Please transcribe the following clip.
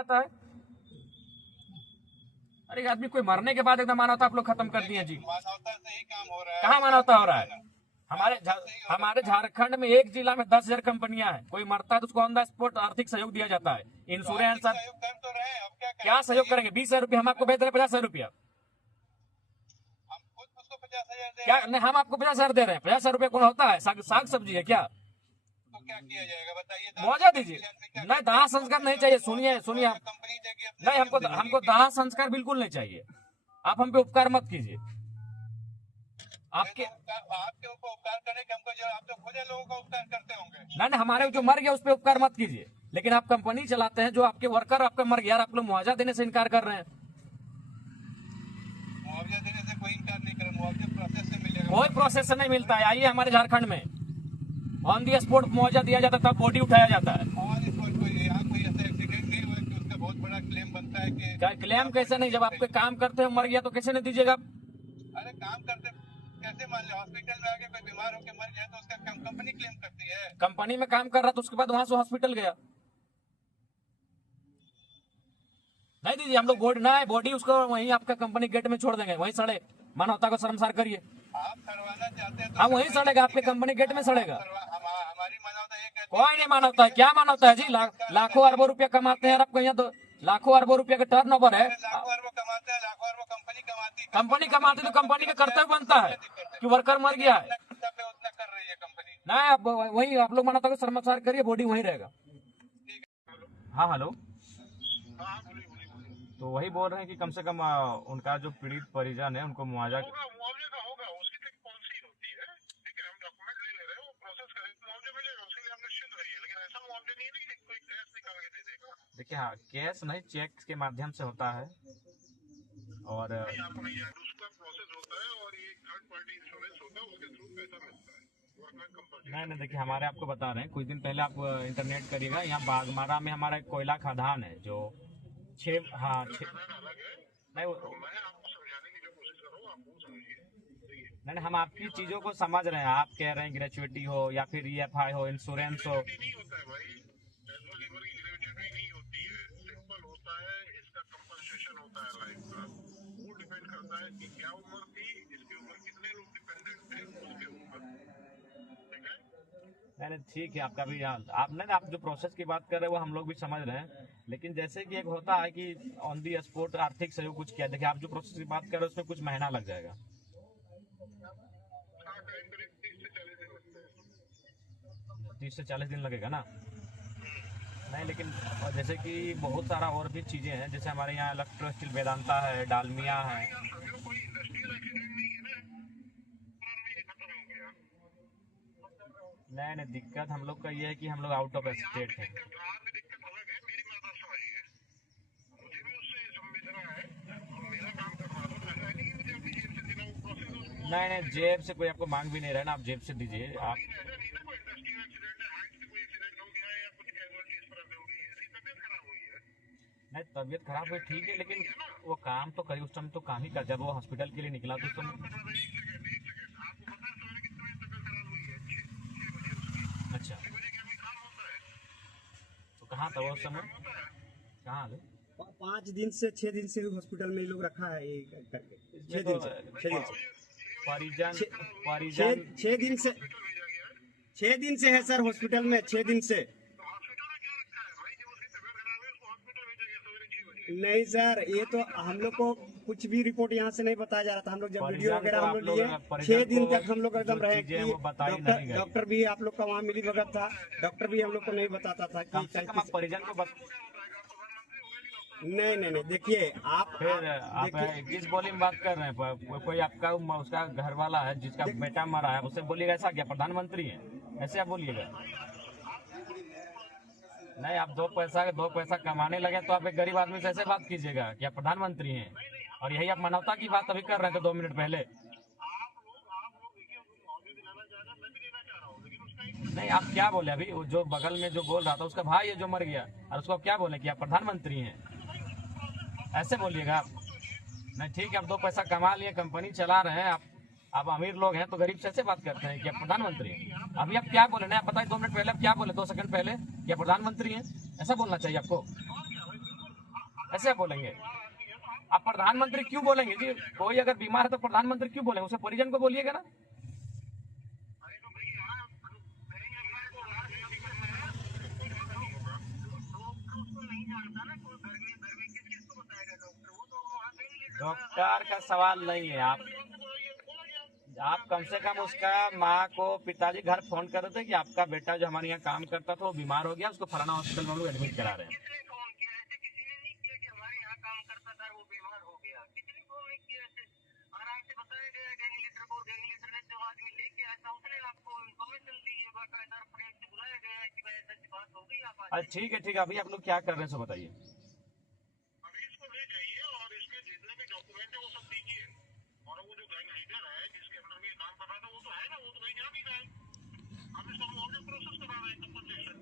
आता है। अरे आदमी कोई मरने के बाद एकदम मानवता आप लोग खत्म कर दिए जी। मानवता से ही काम हो रहा है। कहाँ मानवता हो रहा है? हमारे झारखंड में एक जिला में 10,000 कंपनियां हैं। कोई मरता है तो उसको ऑन द स्पॉट आर्थिक सहयोग दिया जाता है, इंश्योरेंस। सहयोग कर तो रहे हैं, अब क्या सहयोग करेंगे? 20,000 रुपया हम आपको भेज रहे हैं, 50,000 रुपया हम खुद उसको 50,000 दे क्या? रहे हैं। नहीं, हम आपको 50,000 दे रहे हैं। 50,000 रुपया कौन होता है? साग सब्जी है क्या? तो क्या किया जाएगा बताइए? मुआवजा दीजिए। नहीं, दाह संस्कार नहीं चाहिए। सुनिए कंपनी देगी अपने नहीं, हमको दाह संस्कार बिल्कुल नहीं चाहिए। आप हम पे उपकार मत कीजिए। आपके ऊपर उपकार करने के हमको, जो आप तो खुद लोगों का उपकार करते होंगे। नहीं, हमारे जो मर गया उस पर उपकार मत कीजिए। लेकिन आप कंपनी चलाते हैं, जो आपके वर्कर आपका मर गया, आप लोग मुआवजा देने से इनकार कर रहे हैं। मुआवजा देने से कोई इनकार नहीं करे, मुआवजा प्रोसेस से मिलेगा। कोई प्रोसेस से नहीं मिलता है। आइए हमारे झारखंड में ऑन दी स्पॉट मुआवजा दिया जाता है, तब बॉडी उठाया जाता है। और यहाँ कोई ऐसा एक्सीडेंट नहीं हुआ कि उसका बहुत बड़ा क्लेम बनता है कि क्लेम कैसे नहीं? जब आपके काम करते हो मर गया तो कैसे नहीं दीजिएगा? अरे काम करते कैसे, मान लो हॉस्पिटल में आके कोई बीमार होकर मर गया तो उसका कंपनी क्लेम करती है। कंपनी में काम कर रहा था, उसके बाद वहां से हॉस्पिटल गया, नहीं दीजिए। हम लोग बॉडी उसको वहीं आपका कंपनी गेट में छोड़ देंगे, वहीं सड़े। मानवता को शर्मसार करिए। आप सड़वाना चाहते हैं तो हाँ, वहीं सड़ेगा, आपके कंपनी गेट में सड़ेगा। हमारी मानवता ये कहती कोई नहीं मानवता है। क्या मानवता है जी? लाखों अरबों रुपया कमाते हैं, आपको यहाँ तो लाखों अरबों रुपया का टर्नओवर है। लाखों अरबों कमाते हैं, लाखों अरबों कंपनी कमाती है। कंपनी कमाती तो कंपनी का कर्तव्य बनता है कि वर्कर मर गया है। उतना कर रही है कंपनी। नहीं, आप वही आप लोग मानवता को शर्मसार करिए, बॉडी वहीं रहेगा। हाँ, हेलो। तो वही बोल रहे हैं कि कम से कम उनका जो पीड़ित परिजन है उनको मुआवजा मुआवजे का होगा, उसकी तो पॉलिसी होती है। ठीक है, हम डॉक्यूमेंट ले ले रहे हैं, वो प्रोसेस करेंगे, मुआवजा मिलेगा, उसके लिए हम निश्चिंत रहिए। लेकिन ऐसा मुआवजा नहीं है कि कोई कैश निकाल के दे देगा। देखिए, हाँ, कैश नहीं, चेक के माध्यम से होता है। और आपको नहीं याद, उसका प्रोसेस होता है और ये थर्ड पार्टी इंश्योरेंस होता है, उसके थ्रू पैसा मिलता है। नहीं, देखिए, हमारे आपको बता रहे हैं, कुछ दिन पहले आप इंटरनेट करिएगा, यहाँ बागमारा में हमारा एक कोयला खदान है जो नहीं, नहीं, हम आपकी चीजों को समझ रहे हैं। आप कह रहे हैं ग्रेचुइटी हो या फिर EFI हो, इंश्योरेंस हो। नहीं होता है भाई, लेबर की ग्रेचुइटी नहीं होती है, सिंपल होता है, इसका कंपनसेशन होता है लाइफ का। वो डिपेंड करता है कि क्या उम्र थी, इसके ऊपर कितने लोग डिपेंडेंट थे उसके ऊपर। नहीं, ठीक है, आपका भी आप जो प्रोसेस की बात कर रहे हैं वो हम लोग भी समझ रहे हैं। लेकिन जैसे कि एक होता है कि ऑन दी स्पॉट आर्थिक सहयोग कुछ किया, देखिए आप जो प्रोसेस की बात कर रहे हैं उसमें कुछ महीना लग जाएगा। 30 से 40 दिन लगेगा ना? नहीं, लेकिन जैसे कि बहुत सारा और भी चीजें हैं, जैसे हमारे यहाँ इलेक्ट्रो स्टील वेदांता है, डालमिया है। नहीं, दिक्कत हम लोग का ये है कि हम लोग आउट ऑफ स्टेट हैं। नहीं, जेब से कोई आपको मांग भी नहीं रहा है ना, आप जेब से दीजिए। आप नहीं, तबीयत खराब हुई ठीक है, लेकिन वो काम तो करी, उस टाइम तो काम ही कर, जब वो हॉस्पिटल के लिए निकला तो उस समय। अच्छा, तो कहाँ था वो समय? कहाँ? 5 दिन से 6 दिन से हॉस्पिटल में लोग रखा है ये करके। 6 दिन से परिजन 6 दिन से है सर हॉस्पिटल में, 6 दिन से। नहीं सर, ये तो हम लोग को कुछ भी रिपोर्ट यहाँ से नहीं बताया जा रहा था। हम लोग जब वीडियो वगैरह हम लोग लिए 6 दिन तक हम लोग एकदम रहे कि डॉक्टर भी आप लोग का वहाँ मिली भगत था, डॉक्टर भी हम लोग को नहीं बताता था कि परिजन को नहीं देखिए आप किस बोली में बात कर रहे हैं? कोई आपका उसका घर वाला है जिसका बेटा मरा है, उससे बोलिएगा ऐसा क्या प्रधानमंत्री है? ऐसे आप बोलिएगा। नहीं, आप दो पैसा कमाने लगे तो आप एक गरीब आदमी से ऐसे बात कीजिएगा कि आप प्रधानमंत्री हैं। और यही आप मानवता की बात अभी कर रहे थे 2 मिनट पहले। नहीं, आप क्या बोले अभी? वो जो बगल में जो बोल रहा था उसका भाई है जो मर गया, और उसको क्या बोले कि आप प्रधानमंत्री हैं? ऐसे बोलिएगा आप। नहीं, ठीक है, आप 2 पैसा कमा लिए, कंपनी चला रहे हैं, आप अमीर लोग हैं तो गरीब से ऐसे बात करते हैं कि आप प्रधानमंत्री हैं। अभी आप क्या बोले? नहीं, आप बताइए 2 मिनट पहले आप क्या बोले? 2 सेकंड पहले कि आप प्रधानमंत्री हैं, ऐसा बोलना चाहिए आपको। ऐसे बोलेंगे? आप प्रधानमंत्री क्यों बोलेंगे जी? कोई अगर बीमार है तो प्रधानमंत्री क्यों बोलेंगे? उसे परिजन को बोलिएगा ना। अरे तो भैया करेंगे अपना को डॉक्टर उसको नहीं जानता ना, कोई घर में किस चीज को बताएगा डॉक्टर? वो तो वहाँ कहीं डॉक्टर का सवाल नहीं है। आप कम से कम उसका माँ को पिताजी घर फोन कर रहे थे कि आपका बेटा जो हमारे यहाँ काम करता था वो बीमार हो गया, उसको फलाना हॉस्पिटल में हम लोग एडमिट करा रहे हैं। किसने फोन किया? ऐसे किसी ने नहीं किया कि हमारे यहाँ काम करता था वो बीमार हो गया, किसी ने फोन नहीं किया। ऐसे आराम से बताया गया गैंग लीडर को, गैंग लीडर ने जो आदमी लेके आया था उसने आपको इन्फॉर्मेशन दी है, बाकायदा प्रेस से बुलाया गया है कि भाई ऐसी बात हो गई, आप अच्छा ठीक है, अभी आप लोग क्या कर रहे हैं सो बताइए। अभी इसको ले जाइए और इसके जितने भी डॉक्यूमेंट है वो सब दीजिए। और वो जो गैंग लीडर है जिसके अंदर में काम कर रहा था वो तो है ना, वो तो नहीं जा भी रहा है। हम इसको और भी प्रोसेस करा रहे हैं कंपनसेशन।